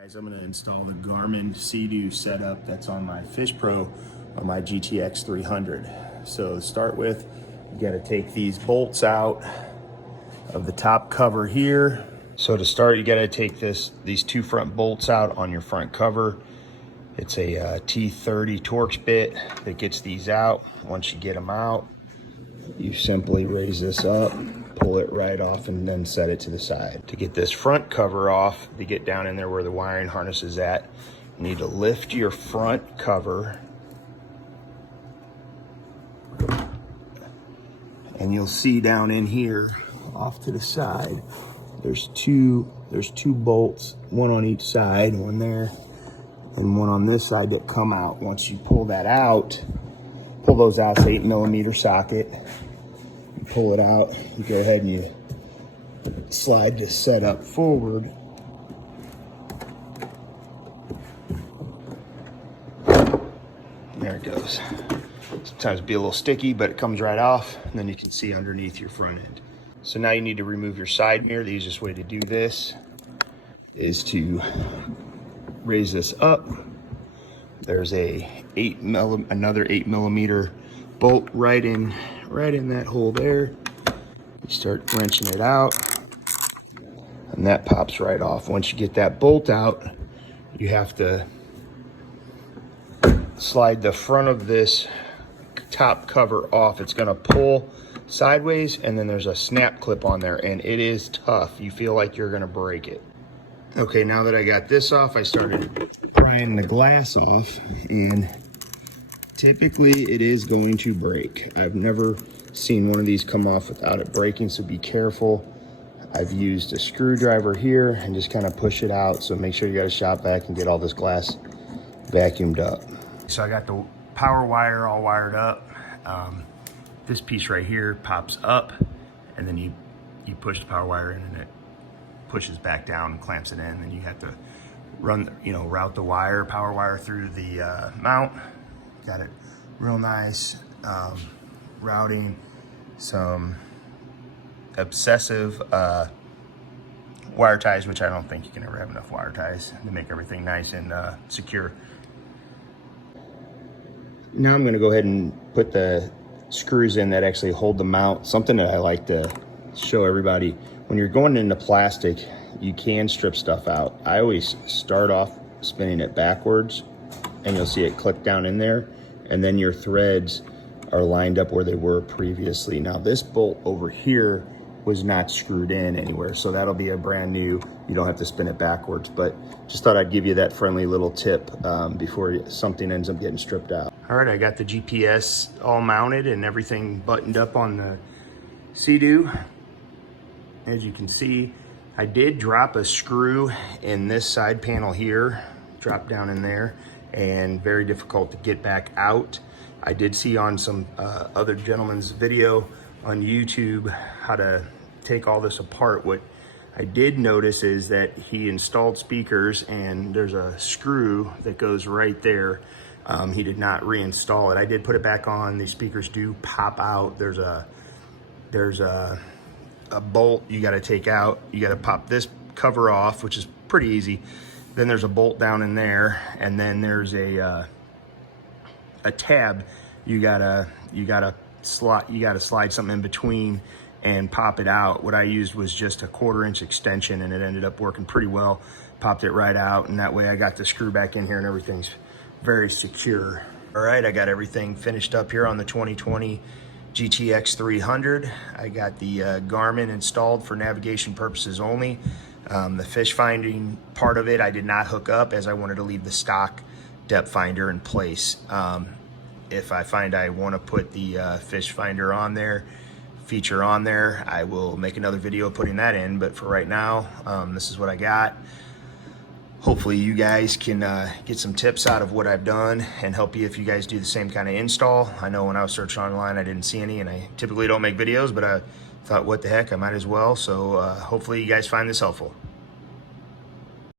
Guys, I'm going to install the Garmin Seadoo setup that's on my Fish Pro on my GTX 300. So to start with, you got to take these bolts out of the top cover here. So to start, you got to take these two front bolts out on your front cover. It's a T30 Torx bit that gets these out. Once you get them out, you simply raise this up, pull it right off, and then set it to the side. To get this front cover off, to get down in there where the wiring harness is at, you need to lift your front cover, and you'll see down in here off to the side there's two bolts, one on each side, one there and one on this side, that come out. Once you pull that out, pull those out, it's 8mm socket. You pull it out, you go ahead and you slide this setup forward. There it goes. Sometimes it'll be a little sticky, but it comes right off, and then you can see underneath your front end. So now you need to remove your side mirror. The easiest way to do this is to raise this up. There's another 8mm bolt right in that hole there. You start wrenching it out, and that pops right off. Once you get that bolt out, you have to slide the front of this top cover off. It's gonna pull sideways, and then there's a snap clip on there, and it is tough. You feel like you're gonna break it. Okay, now that I got this off, I started prying the glass off, and typically it is going to break. I've never seen one of these come off without it breaking, so be careful. I've used a screwdriver here and just kind of push it out, so make sure you got a shop vac and get all this glass vacuumed up. So I got the power wire all wired up. This piece right here pops up, and then you push the power wire in, and it pushes back down and clamps it in. And you have to route the power wire through the mount. Got it real nice. Routing, some obsessive wire ties, which I don't think you can ever have enough wire ties to make everything nice and secure. Now I'm going to go ahead and put the screws in that actually hold the mount. Something that I like to show everybody: when you're going into plastic, you can strip stuff out. I always start off spinning it backwards, and you'll see it click down in there, and then your threads are lined up where they were previously. Now this bolt over here was not screwed in anywhere, so that'll be a brand new. You don't have to spin it backwards, but just thought I'd give you that friendly little tip before something ends up getting stripped out. All right, I got the GPS all mounted and everything buttoned up on the Seadoo. As you can see, I did drop a screw in this side panel here, drop down in there, and very difficult to get back out. I did see on some other gentleman's video on YouTube how to take all this apart. What I did notice is that he installed speakers, and there's a screw that goes right there. He did not reinstall it. I did put it back on. These speakers do pop out. There's a bolt you got to take out. You got to pop this cover off, which is pretty easy. Then there's a bolt down in there, and then there's a tab you gotta slide something in between and pop it out. What I used was just a 1/4-inch extension, and it ended up working pretty well. Popped it right out, and that way I got the screw back in here and everything's very secure. All right, I got everything finished up here on the 2020 GTX 300. I got the Garmin installed for navigation purposes only. The fish finding part of it I did not hook up, as I wanted to leave the stock depth finder in place. If I find I want to put the fish finder on there, feature on there, I will make another video putting that in, but for right now, this is what I got. Hopefully you guys can get some tips out of what I've done and help you if you guys do the same kind of install. I know when I was searching online, I didn't see any, and I typically don't make videos, but I thought, what the heck, I might as well. So hopefully you guys find this helpful.